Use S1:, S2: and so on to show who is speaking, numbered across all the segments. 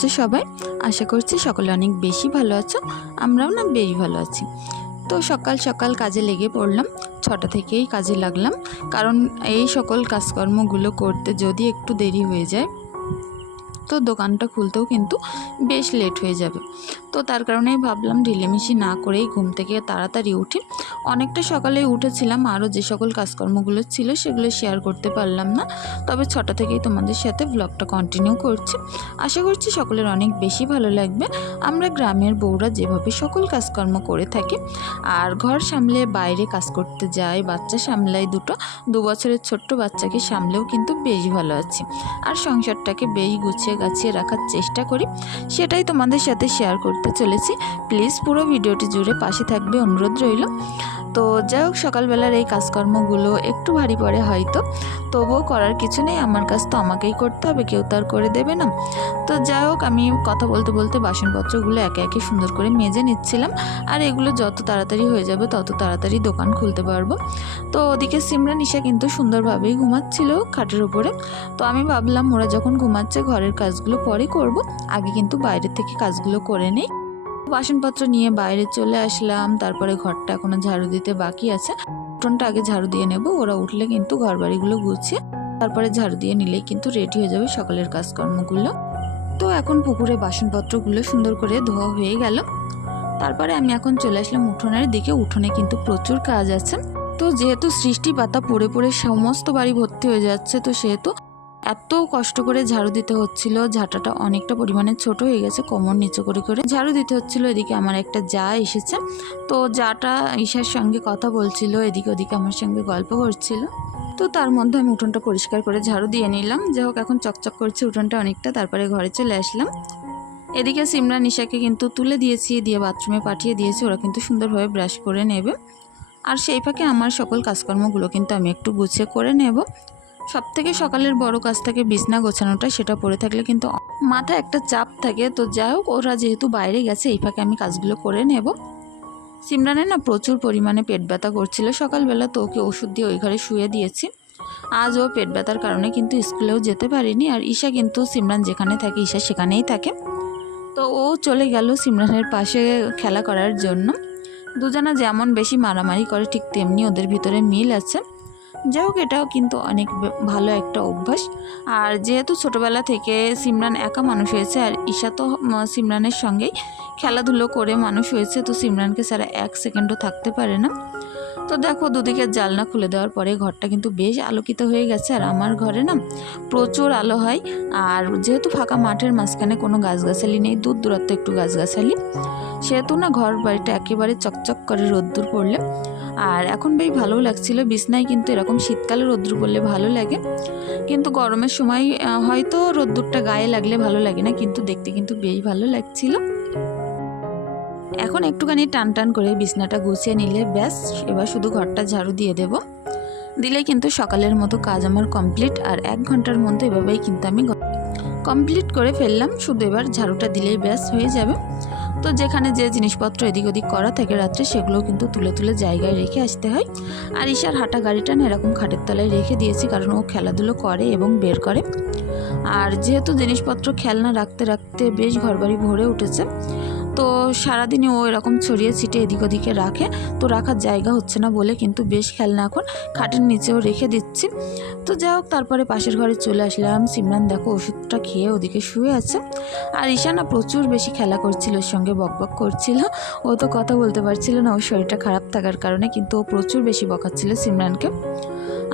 S1: আছো সবাই। আশা করছি সকলে অনেক বেশি ভালো আছো, আমরাও না বেশ ভালো আছি। তো সকাল সকাল কাজে লেগে পড়লাম, ছটা থেকেই কাজে লাগলাম। কারণ এই সকল কাজকর্মগুলো করতে যদি একটু দেরি হয়ে যায় তো দোকানটা খুলতেও কিন্তু বেশ লেট হয়ে যাবে। তো তার কারণেই ভাবলাম ঢিলেমিশি না করেই ঘুম থেকে তাড়াতাড়ি উঠি। অনেকটা সকালে উঠেছিলাম, আরও যে সকল কাজকর্মগুলো ছিল সেগুলো শেয়ার করতে পারলাম না। তবে ছটা থেকেই তোমাদের সাথে ব্লগটা কন্টিনিউ করছি। আশা করছি সকলের অনেক বেশি ভালো লাগবে। আমরা গ্রামের বউরা যেভাবে সকল কাজকর্ম করে থাকি, আর ঘর সামলে বাইরে কাজ করতে যাই, বাচ্চা সামলাই দুটো, দু বছরের ছোট্ট বাচ্চাকে সামলেও কিন্তু বেশ ভালো আছি। আর সংসারটাকে বেশ গুছিয়ে গাছিয়ে রাখার চেষ্টা করি। সেটাই তোমাদের সাথে শেয়ার করতে চলেছি। প্লিজ পুরো ভিডিওটি জুড়ে পাশে থাকবে অনুরোধ রইল। তো যাই হোক, সকালবেলার এই কাজকর্মগুলো একটু ভারী পড়ে হয়তো। তবুও করার কিছু নেই। আমার কাজ তো আমাকেই করতে হবে, কেউ তো আর করে দেবে না। তো যাই হোক, আমি কথা বলতে বলতে বাসনপত্রগুলো একে একে সুন্দর করে মেজে নিচ্ছিলাম। আর এগুলো যত তাড়াতাড়ি হয়ে যাবে, তত তাড়াতাড়ি দোকান খুলতে পারব। তো ওদিকে সিমরান ঈশা কিন্তু সুন্দরভাবেই ঘুমাচ্ছিল খাটের উপরে। তো আমি ভাবলাম, ওরা যখন ঘুমাচ্ছে, ঘরের কাজগুলো পরে করব। আগে কিন্তু বাইরে থেকে কাজগুলো করে নেই। বাসনপত্র নিয়ে বাইরে চলে আসলাম। তারপরে ঘরটা এখনও ঝাড়ু দিতে বাকি আছে। উঠোনটা আগে ঝাড়ু দিয়ে নেব। ওরা উঠলে কিন্তু ঘর বাড়িগুলো গুছিয়ে তারপরে ঝাড়ু দিয়ে নিলেই কিন্তু রেডি হয়ে যাবে সকালের কাজকর্মগুলো। তো এখন পুকুরে বাসনপত্রগুলো সুন্দর করে ধোয়া হয়ে গেল। তারপরে আমি এখন চলে আসলাম উঠোনের দিকে। উঠোনে কিন্তু প্রচুর কাজ আছে। তো যেহেতু সৃষ্টি পাতা পড়ে পড়ে সমস্ত বাড়ি ভর্তি হয়ে যাচ্ছে, তো সেহেতু এত কষ্ট করে ঝাড়ু দিতে হচ্ছিল, ঝাঁটাটা অনেকটা পরিমাণে ছোট হয়ে গেছে, কোমর নিচু করে করে ঝাড়ু দিতে হচ্ছিল, এদিকে আমার একটা যা এসেছে। তো যাটা ঈশার সঙ্গে কথা বলছিল, এদিকে ওদিকে আমার সঙ্গে গল্প করছিল। তো তার মধ্যে আমি উঠোনটা পরিষ্কার করে ঝাড়ু দিয়ে নিলাম। যাই হোক, এখন চকচক করছে উঠোনটা অনেকটা, তারপরে ঘরে চলে আসলাম। এদিকে সিমরা নিশাকে কিন্তু তুলে দিয়েছি, দিয়ে বাথরুমে পাঠিয়ে দিয়েছি, ওরা কিন্তু সুন্দরভাবে ব্রাশ করে নেবে। আর সেই ফাঁকে আমার সকল কাজকর্মগুলো কিন্তু আমি একটু গুছিয়ে করে নেব। সব থেকে সকালের বড় কাজ থাকে বিছনা গোছানোটা, সেটা পড়ে থাকলে কিন্তু মাথায় একটা চাপ থাকে। তো যাই হোক, ওরা যেহেতু বাইরে গেছে, এই ফাঁকে আমি কাজগুলো করে নেব। সিমরানের না প্রচুর পরিমাণে পেট ব্যথা করছিল সকালবেলা, তো ওকে ওষুধ দিয়ে ওই ঘরে শুয়ে দিয়েছি। আজ ও পেট ব্যথার কারণে কিন্তু স্কুলেও যেতে পারিনি, আর ঈশা কিন্তু সিমরান যেখানে থাকে, ঈশা সেখানেই থাকে। তো ও চলে গেল সিমরানের পাশে খেলা করার জন্য। দুজনা যেমন বেশি মারামারি করে, ঠিক তেমনি ওদের ভিতরে মিল আছে। যাই হোক, এটাও কিন্তু অনেক ভালো একটা অভ্যাস। আর যেহেতু ছোটোবেলা থেকে সিমরান একা মানুষ হয়েছে, আর ঈশা তো সিমরানের সঙ্গেই খেলাধুলো করে মানুষ হয়েছে, তো সিমরানকে সারা এক সেকেন্ডও থাকতে পারে না। তো দেখো দুদিকে জালনা খুলে দেওয়ার পরে ঘরটা কিন্তু বেশ আলোকিত হয়ে গেছে। আর আমার ঘরে না প্রচুর আলো হয়। আর যেহেতু ফাঁকা মাঠের মাঝখানে কোনো গাছগাছালি নেই, দূর দূরত্ব একটু গাছগাছালি, সেহেতু না ঘর বাড়িটা একেবারে চকচক করে রোদ্দুর পড়লে আর এখন বেশ ভালো লাগছিল। বিছনায় কিন্তু এরকম শীতকালে রোদ্দুর পড়লে ভালো লাগে। কিন্তু গরমের সময় হয়তো রোদ্দুরটা গায়ে লাগলে ভালো লাগে না, কিন্তু দেখতে কিন্তু বেশ ভালো লাগছিল। এখন একটুখানি টান টান করে বিছনাটা গুছিয়ে নিলে ব্যাস, এবার শুধু ঘরটা ঝাড়ু দিয়ে দেব। দিলে কিন্তু সকালের মতো কাজ আমার কমপ্লিট, আর এক ঘণ্টার মধ্যে এভাবেই কিন্তু আমি কমপ্লিট করে ফেললাম। শুধু এবার ঝাড়ুটা দিলেই ব্যাস হয়ে যাবে। তো যেখানে যে জিনিসপত্র এদিক ওদিক করা থাকে রাত্রে সেগুলোও কিন্তু তুলে তুলে জায়গায় রেখে আসতে হয়। আর ঈশার হাঁটা গাড়িটা না এরকম খাটের তলায় রেখে দিয়েছি, কারণ ও খেলাধুলো করে এবং বের করে। আর যেহেতু জিনিসপত্র খেলনা রাখতে রাখতে বেশ ঘরবাড়ি ভরে উঠেছে তো সারাদিনে ও এরকম ছড়িয়ে ছিটিয়ে এদিক ওদিকে রাখে। তো রাখার জায়গা হচ্ছে না বলে কিন্তু বেশ খেলনা এখন খাটের নিচেও রেখে দিচ্ছি। তো যাই হোক, তারপরে পাশের ঘরে চলে আসলাম। সিমরান দেখো ওষুধটা খেয়ে ওদিকে শুয়ে আছে। আর ঈশা না প্রচুর বেশি খেলা করছিল, ওর সঙ্গে বকবক করছিল। ও তো কথা বলতে পারছিল না, ওর শরীরটা খারাপ থাকার কারণে কিন্তু ও প্রচুর বেশি বকাচ্ছিল সিমরানকে।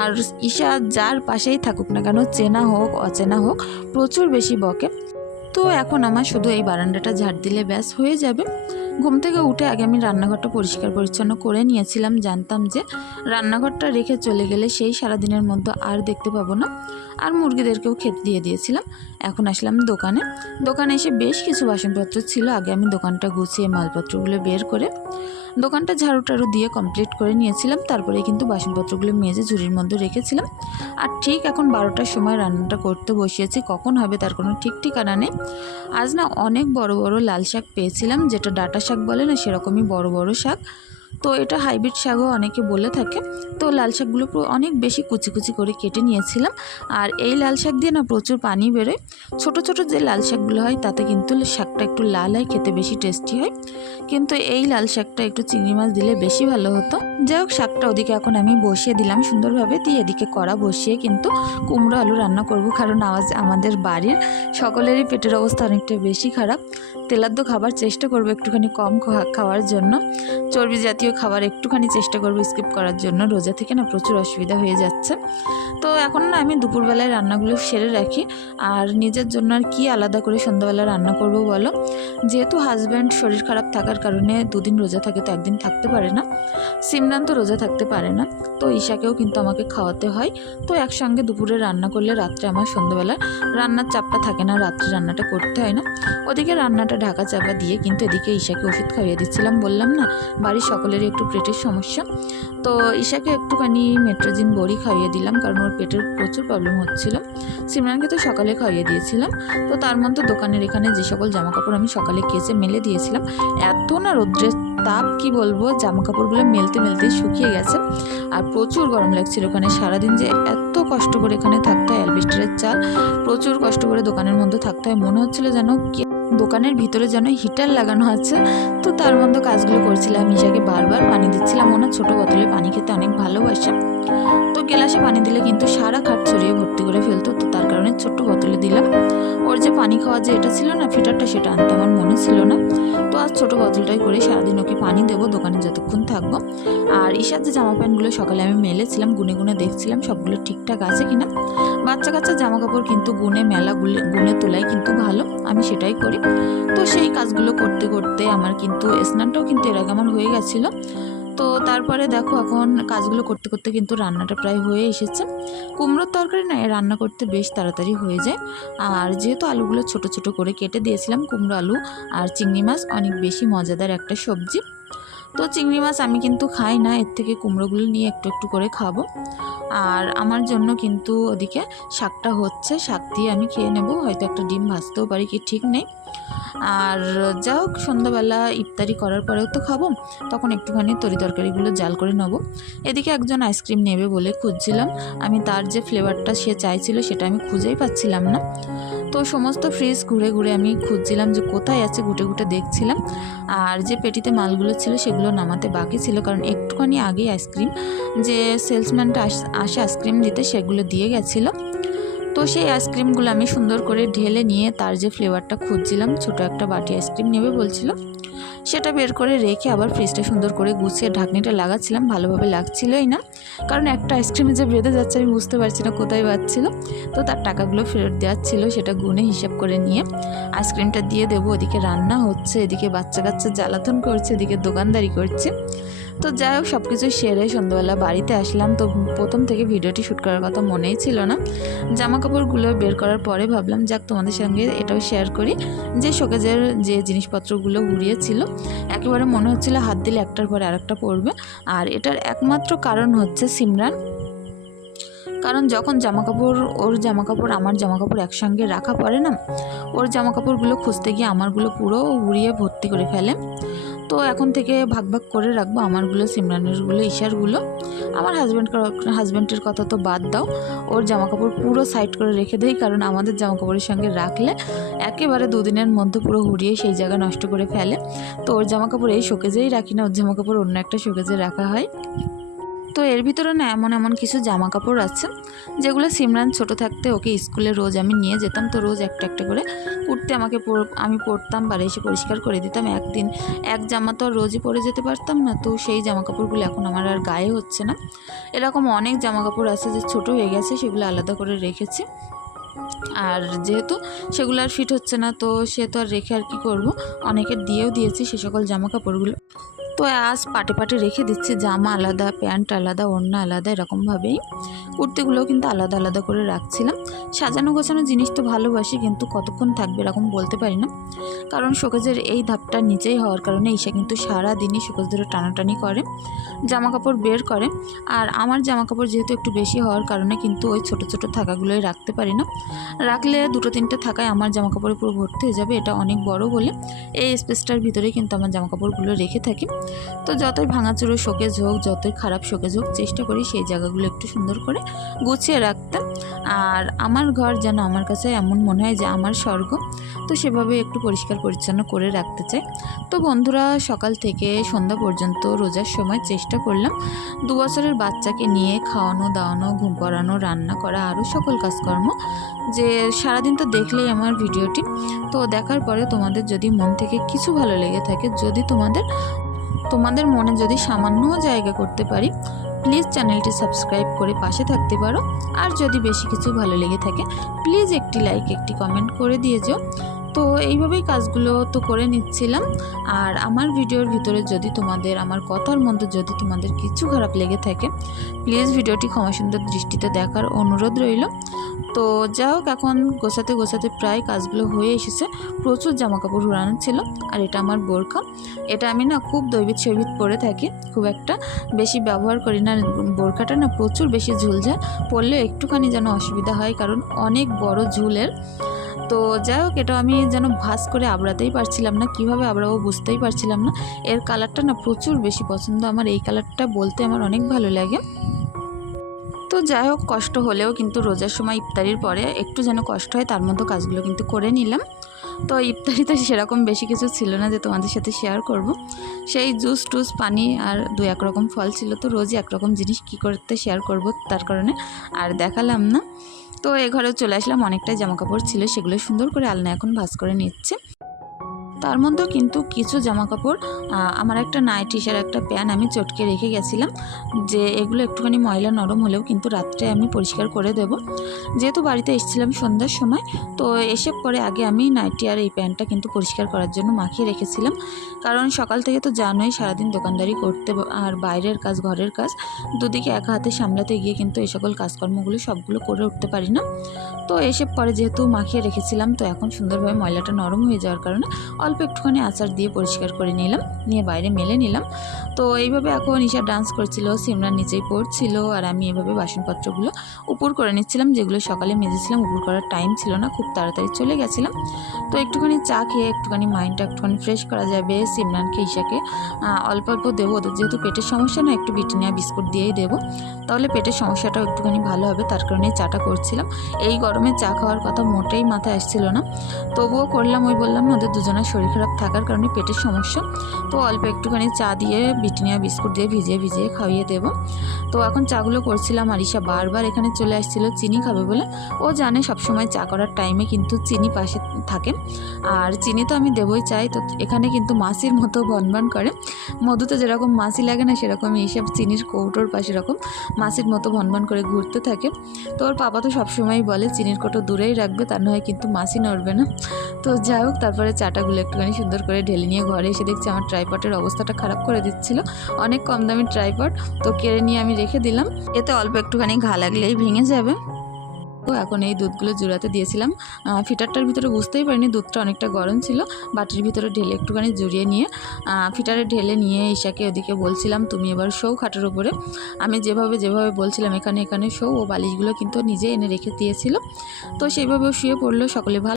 S1: আর ঈশা যার পাশেই থাকুক না কেন, চেনা হোক, অচেনা হোক, প্রচুর বেশি বকে। তো এখন আমার শুধু এই বারান্দাটা ঝাড় দিলে ব্যাস, হয়ে যাবে। ঘুম থেকে উঠে আগে আমি রান্নাঘরটা পরিষ্কার পরিচ্ছন্ন করে নিয়েছিলাম, জানতাম যে রান্নাঘরটা রেখে চলে গেলে সেই সারাদিনের মধ্যে আর দেখতে পাবো না। আর মুরগিদেরকেও খেতে দিয়ে দিয়েছিলাম। এখন আসলাম দোকানে। দোকানে এসে বেশ কিছু বাসনপত্র ছিল। আগে আমি দোকানটা গুছিয়ে মালপত্রগুলো বের করে দোকানটা ঝাড়ু টাড়ু দিয়ে কমপ্লিট করে নিয়েছিলাম তারপরে কিন্তু বাসনপত্রগুলো মেজে ঝুড়ির মধ্যে রেখেছিলাম। আর ঠিক এখন বারোটার সময় রান্নাটা করতে বসিয়েছি, কখন হবে তার কোনো ঠিক ঠিকানা নেই। আজ না অনেক বড় বড় লাল শাক পেয়েছিলাম, যেটা ডাটা শাক বলে না সেরকমই বড় বড় শাক। তো এটা হাইব্রিড শাকও অনেকে বলে থাকে। তো লাল শাকগুলো অনেক বেশি কুচি কুচি করে কেটে নিয়েছিলাম। আর এই লাল শাক দিয়ে না প্রচুর পানি বেরোয়। ছোট ছোট যে লাল শাকগুলো হয়, তাতে কিন্তু শাকটা একটু লাল হয়, খেতে বেশি টেস্টি হয়। কিন্তু এই লাল শাকটা একটু চিংড়ি মাছ দিলে বেশি ভালো হতো। যাই হোক, শাকটা ওদিকে এখন আমি বসিয়ে দিলাম সুন্দরভাবে। দিয়ে এদিকে কড়া বসিয়ে কিন্তু কুমড়ো আলু রান্না করব, কারণ আওয়াজ আমাদের বাড়ির সকলেরই পেটের অবস্থা অনেকটা বেশি খারাপ। তেলাদ্য খাবার চেষ্টা করব একটুখানি কম খাওয়ার জন্য। চর্বি জাতীয় খাবার একটুখানি চেষ্টা করব স্কিপ করার জন্য। রোজা থেকে না প্রচুর অসুবিধা হয়ে যাচ্ছে। তো এখন না আমি দুপুরবেলায় রান্নাগুলো সেরে রাখি। আর নিজের জন্য আর কি আলাদা করে সন্ধ্যাবেলা রান্না করব বলো? যেহেতু হাজব্যান্ড শরীর খারাপ থাকার কারণে দুদিন রোজা থাকে তো একদিন থাকতে পারে না। সিমরান তো রোজা থাকতে পারে না। তো ঈশাকেও কিন্তু আমাকে খাওয়াতে হয়। তো একসঙ্গে দুপুরে রান্না করলে রাত্রে আমার সন্ধ্যাবেলা রান্নার চাপটা থাকে না, রাত্রে রান্নাটা করতে হয় না। ওদিকে রান্নাটা ঢাকা চাপা দিয়ে কিন্তু এদিকে ঈশাকে ওষুধ খাইয়ে দিচ্ছিলাম। বললাম না, বাড়ির সকলেরই একটু পেটের সমস্যা। তো ঈশাকে একটুখানি মেট্রোজিন বড়ি খাইয়ে দিলাম কারণ ওর পেটের প্রচুর প্রবলেম হচ্ছিল। সিমরানকে তো সকালে খাইয়ে দিয়েছিলাম। তো তার মধ্যে দোকানের এখানে যে সকল জামা কাপড় আমি সকালে কেচে মেলে দিয়েছিলাম, এত না রৌদ্রের তাপ, কি বলব জামা কাপড়গুলো মেলতে মেলতে শুকিয়ে গেছে। আর প্রচুর গরম লাগছিল ওখানে সারাদিন যে এত কষ্ট করে এখানে থাকতে হয় অ্যালবেস্টারের চাল, প্রচুর কষ্ট করে দোকানের মধ্যে থাকতে হয়। মনে হচ্ছিল যেন কে- দোকানের ভিতরে যেন হিটার লাগানো আছে, তো তার মধ্যে কাজগুলো করছিলাম। মিশাকে বারবার পানি দিচ্ছিলাম। ওনার ছোটো বোতলে পানি খেতে অনেক ভালোবাসে। তো গেলাসে পানি দিলে কিন্তু সারা খাট ছড়িয়ে ভর্তি করে ফেলতো, তো তার কারণে ছোট্ট বোতলে দিলাম। ওর যে পানি খাওয়া যে এটা ছিল না, ফিটারটা সেটা আনতে আমার মনে ছিল না। তো আজ ছোটো বোতলটাই করে সারাদিন ওকে পানি দেবো, দোকানে যতক্ষণ থাকব। আর ঈশার যে জামা প্যান্টগুলো সকালে আমি মেলেছিলাম, গুনে গুনে দেখছিলাম, সবগুলো ঠিকঠাক আছে কিনা। বাচ্চা কাচ্চা জামা কাপড় কিন্তু গুনে, মেলা গুলে, গুনে তোলাই কিন্তু ভালো, আমি সেটাই করি। তো সেই কাজগুলো করতে করতে আমার কিন্তু স্নানটাও কিন্তু এর আগে আমার হয়ে গেছিল। তো তারপরে দেখো এখন কাজগুলো করতে করতে কিন্তু রান্নাটা প্রায় হয়ে এসেছে। কুমড়োর তরকারি না রান্না করতে বেশ তাড়াতাড়ি হয়ে যায়। আর যেহেতু আলুগুলো ছোট ছোট করে কেটে দিয়েছিলাম, কুমড়ো আলু আর চিংড়ি মাছ অনেক বেশি মজাদার একটা সবজি। তো চিংড়ি মাছ আমি কিন্তু খাই না, এর থেকে কুমড়োগুলো নিয়ে একটু একটু করে খাব। আর আমার জন্য কিন্তু ওদিকে শাকটা হচ্ছে, শাক দিয়ে আমি খেয়ে নেব, হয়তো একটা ডিম ভাজতেও পারি কি ঠিক নেই। আর যা হোক সন্ধ্যাবেলা ইফতারি করার পরেও তো খাব, তখন একটুখানি তরি তরকারিগুলো জাল করে নেব। এদিকে একজন আইসক্রিম নেবে বলে খুঁজছিলাম, আমি তার যে ফ্লেভারটা সে চাইছিল সেটা আমি খুঁজেই পাচ্ছিলাম না। তো সমস্ত ফ্রিজ ঘুরে ঘুরে আমি খুঁজছিলাম যে কোথায় আছে, ঘুটে ঘুটে দেখছিলাম। আর যে পেটিতে মালগুলো ছিল সেগুলো নামাতে বাকি ছিল, কারণ একটুখানি আগেই আইসক্রিম, যে সেলসম্যানটা আসে আইসক্রিম দিতে সেগুলো দিয়ে গেছিল। তো সেই আইসক্রিমগুলো আমি সুন্দর করে ঢেলে নিয়ে তার যে ফ্লেভারটা খুঁজছিলাম, ছোটো একটা বাটি আইসক্রিম নেবে বলছিল। সেটা বের করে রেখে আবার ফ্রিজটা সুন্দর করে গুছিয়ে ঢাকনিটা লাগাচ্ছিলাম, ভালোভাবে লাগছিলই না। কারণ একটা আইসক্রিমে যে বেঁধে যাচ্ছে আমি বুঝতে পারছি না কোথায় বাজছিল। তো তার টাকাগুলো ফেরত দেওয়ার ছিল সেটা গুনে হিসাব করে নিয়ে আইসক্রিমটা দিয়ে দেবো, ওদিকে রান্না হচ্ছে, এদিকে বাচ্চা কাচ্চা জ্বালাতন করছে, এদিকে দোকানদারি করছে। তো যাই হোক সব কিছু সেরে সন্ধ্যাবেলা বাড়িতে আসলাম। তো প্রথম থেকে ভিডিওটি শ্যুট করার কথা মনেই ছিল না। জামা কাপড়গুলো বের করার পরে ভাবলাম, যাক তোমাদের সঙ্গে এটাও শেয়ার করি। যে শোকেজের যে জিনিসপত্রগুলো উড়িয়েছিল, একেবারে মনে হচ্ছিল হাত দিলে একটার পরে আরেকটা পড়বে আর এটার একমাত্র কারণ হচ্ছে সিমরান। কারণ যখন জামা কাপড় ওর জামা কাপড় আমার জামা কাপড় একসঙ্গে রাখা পড়ে না, ওর জামা কাপড়গুলো খুঁজতে গিয়ে আমারগুলো পুরো উড়িয়ে ভর্তি করে ফেলে। তো এখন থেকে ভাগ ভাগ করে রাখব আমারগুলো, সিমরানেরগুলো, ঈশারগুলো। আমার হাজব্যান্ড হাজব্যান্ডের কথা তো বাদ দাও। ওর জামা কাপড় পুরো সাইড করে রেখে দেই, কারণ আমাদের জামা কাপড়ের সঙ্গে রাখলে একেবারে দুদিনের মধ্যে পুরো হুড়িয়ে সেই জায়গা নষ্ট করে ফেলে। তো ওর জামা কাপড় এই শোকেজেই রাখি না, ওর জামা কাপড় অন্য একটা শোকেজে রাখা হয়। তো এর ভিতরে না এমন এমন কিছু জামা কাপড় আছে, যেগুলো সিমরান ছোট থাকতে ওকে স্কুলে রোজ আমি নিয়ে যেতাম। তো রোজ একটা একটা করে কুর্তি আমাকে আমি পরতাম, বাড়ি এসে পরিষ্কার করে দিতাম। একদিন এক জামা তো আর রোজই পরে যেতে পারতাম না, তো সেই জামা কাপড়গুলো এখন আমার আর গায়ে হচ্ছে না। এরকম অনেক জামা কাপড় আছে যে ছোট হয়ে গেছে, সেগুলো আলাদা করে রেখেছি। আর যেহেতু সেগুলো আর ফিট হচ্ছে না, তো সে তো আর রেখে আর কি করব? অনেকের দিয়েও দিয়েছি সে সকল জামা কাপড়গুলো তো আজ পাটে পাটে রেখে দিচ্ছি জামা আলাদা, প্যান্ট আলাদা, ওড়না আলাদা এরকমভাবেই। কুর্তিগুলোও কিন্তু আলাদা আলাদা করে রাখছিলাম। সাজানো গোছানো জিনিস তো ভালোবাসি, কিন্তু কতক্ষণ থাকবে এরকম বলতে পারি না। কারণ শোকেজের এই ধাপটা নিচেই হওয়ার কারণে ঈশা কিন্তু সারা দিনই শোকেজ ধরে টানাটানি করে জামা কাপড় বের করে। আর আমার জামা কাপড় যেহেতু একটু বেশি হওয়ার কারণে কিন্তু ওই ছোট ছোট থাকাগুলোই রাখতে পারি না। রাখলে দুটো তিনটে থাকায় আমার জামা কাপড়ে পুরো ভর্তি হয়ে যাবে, এটা অনেক বড় বলে। এই স্পেসটার ভিতরেই কিন্তু আমার জামা কাপড়গুলো রেখে থাকি। তো যতই ভাঙাচুরো শোকেজ হোক, যতই খারাপ শোকেজ হোক, চেষ্টা করি সেই জায়গাগুলো একটু সুন্দর করে গুছিয়ে রাখতাম আর আমার ঘর যেন আমার কাছে এমন মনে হয় যে আমার স্বর্গ, তো সেভাবে একটু পরিষ্কার পরিচ্ছন্ন করে রাখতে চাই। তো বন্ধুরা, সকাল থেকে সন্ধ্যা পর্যন্ত রোজার সময় চেষ্টা করলাম দু বছরের বাচ্চাকে নিয়ে খাওয়ানো, দাওয়ানো, ঘুম পাড়ানো রান্না করা, আরও সকল কাজকর্ম। যে সারাদিন তো দেখলেই আমার ভিডিওটি। তো দেখার পরে তোমাদের যদি মন থেকে কিছু ভালো লেগে থাকে, যদি তোমাদের তোমাদের মনে যদি সামান্য জায়গা করতে পারি প্লিজ চ্যানেলটি সাবস্ক্রাইব করে পাশে থাকতে পারো। আর যদি বেশি কিছু ভালো লেগে থাকে প্লিজ একটি লাইক একটি কমেন্ট করে দিয়ে যেও। তো এইভাবেই কাজগুলো তো করে নিচ্ছিলাম। আর আমার ভিডিওর ভিতরে যদি তোমাদের, আমার কথার মধ্যে যদি তোমাদের কিছু খারাপ লেগে থাকে প্লিজ ভিডিওটি ক্ষমা সুন্দর দৃষ্টিতে দেখার অনুরোধ রইল। তো যা হোক, এখন গোছাতে গোছাতে প্রায় কাজগুলো হয়ে এসেছে। প্রচুর জামা কাপড় উড়ানো ছিল, আর এটা আমার বোরখা। এটা আমি না খুব দৈবিত সৈবিত পরে থাকি, খুব একটা বেশি ব্যবহার করি না। বোরখাটা না প্রচুর বেশি ঝুল যায় পরলে একটুখানি যেন অসুবিধা হয়, কারণ অনেক বড় ঝুলের। তো যাই হোক, এটা আমি যেন ভাস করে আবড়াতেই পারছিলাম না, কীভাবে আবড়াবো বুঝতেই পারছিলাম না। এর কালারটা না প্রচুর বেশি পছন্দ, আমার এই কালারটা বলতে আমার অনেক ভালো লাগে। তো যাই হোক, কষ্ট হলেও কিন্তু রোজার সময় ইফতারির পরে একটু যেন কষ্ট হয়, তার মতো কাজগুলো কিন্তু করে নিলাম। তো ইফতারিতে সেরকম বেশি কিছু ছিল না যে তোমাদের সাথে শেয়ার করব। সেই জুস টুস পানি আর দু এক রকম ফল ছিল তো রোজই একরকম জিনিস কী করতে শেয়ার করব তার কারণে আর দেখালাম না। তো এ ঘরে চলে আসলাম, অনেকটাই জামাকাপড় ছিল সেগুলো সুন্দর করে আলনা এখন ভাজ করে নিচ্ছে। তার মধ্যেও কিন্তু কিছু জামা কাপড় আমার একটা নাইট টিশার একটা প্যান্ট আমি চটকে রেখে গেছিলাম, যে এগুলো একটুখানি ময়লা নরম হলেও কিন্তু রাত্রে আমি পরিষ্কার করে দেব। যেহেতু বাড়িতে এসেছিলাম সন্ধ্যার সময়, তো এসে পরে আগে আমি নাইটি আর এই প্যান্টটা কিন্তু পরিষ্কার করার জন্য মাখিয়ে রেখেছিলাম। কারণ সকাল থেকে তো জানোই সারাদিন দোকানদারি করতে আর বাইরের কাজ, ঘরের কাজ, দুদিকে একা হাতে সামলাতে গিয়ে কিন্তু এই সকল কাজকর্মগুলো সবগুলো করে উঠতে পারি না। তো এসে পরে যেহেতু মাখিয়ে রেখেছিলাম, তো এখন সুন্দরভাবে ময়লাটা নরম হয়ে যাওয়ার কারণে অল্প একটুখানি আচার দিয়ে পরিষ্কার করে নিলাম, নিয়ে বাইরে মেলে নিলাম। তো এইভাবে এখন ঈশা ডান্স করছিল, সিমরান নিচেই পড়ছিল আর আমি এভাবে বাসনপত্রগুলো উপর করে নিচ্ছিলাম, যেগুলো সকালে মেজেছিলাম, উপর করার টাইম ছিল না, খুব তাড়াতাড়ি চলে গেছিলাম। তো একটুখানি চা খেয়ে একটুখানি মাইন্ডটা একটুখানি ফ্রেশ করা যাবে, সিমরানকে, ঈশাকে। অল্প অল্প দেবো, ওদের যেহেতু পেটের সমস্যা না, একটু বিটিনিয়া বিস্কুট দিয়েই দেবো। তাহলে পেটের সমস্যাটাও একটুখানি ভালো হবে, তার কারণেই চাটা করছিলাম। এই গরমে চা খাওয়ার কথা মোটেই মাথায় আসছিল না। তবুও করলাম, ওই বললাম না, ওদের দুজনের শরীর খারাপ থাকার কারণে পেটের সমস্যা। তো অল্প একটুখানি চা দিয়ে, বিটিনিয়া বিস্কুট দিয়ে ভিজিয়ে ভিজিয়ে খাইয়ে দেব। তো এখন চাগুলো করছিলাম, আরিশা বারবার এখানে চলে আসছিল, চিনি খাবে বলে। ও জানে সবসময় চা করার টাইমে কিন্তু চিনি পাশে থাকে। আর চিনি তো আমি দেবই চাই। তো এখানে কিন্তু মাসির মতো বনবান করে। মধুতে যেরকম মাসি লাগে না সেরকম এইসব চিনির কৌটোর পাশে এরকম মাসির মতো ভনভন করে ঘুরতে থাকে। তো ওর পাপা তো সবসময়ই বলে, চিনির কৌটো দূরেই রাখবে, তা নয় কিন্তু মাসি নড়বে না। তো যাই হোক, তারপরে চাটাগুলো একটুখানি সুন্দর করে ঢেলে নিয়ে ঘরে এসে দেখছি আমার ট্রাইপটের অবস্থাটা খারাপ করে দিচ্ছিল। অনেক কম দামি ট্রাইপট তো কেড়ে নিয়ে আমি রেখে দিলাম। এতে অল্প একটুখানি ঘা লাগলেই ভেঙে যাবে। তো এখন এই দুধগুলো জুড়াতে দিয়েছিলাম। ফিটারটার ভিতরে বুঝতেই পারিনি দুধটা অনেকটা গরম ছিল। বাটির ভিতরে ঢেলে একটুখানি জুড়িয়ে নিয়ে ফিটারে ঢেলে নিয়ে ঈশাকে ওদিকে বলছিলাম, তুমি এবার শো খাটের উপরে। আমি যেভাবে যেভাবে বলছিলাম, এখানে এখানে শো। ও বালিশগুলো কিন্তু নিজে এনে রেখে দিয়েছিল। তো সেইভাবে শুয়ে পড়ল। সকলে ভালো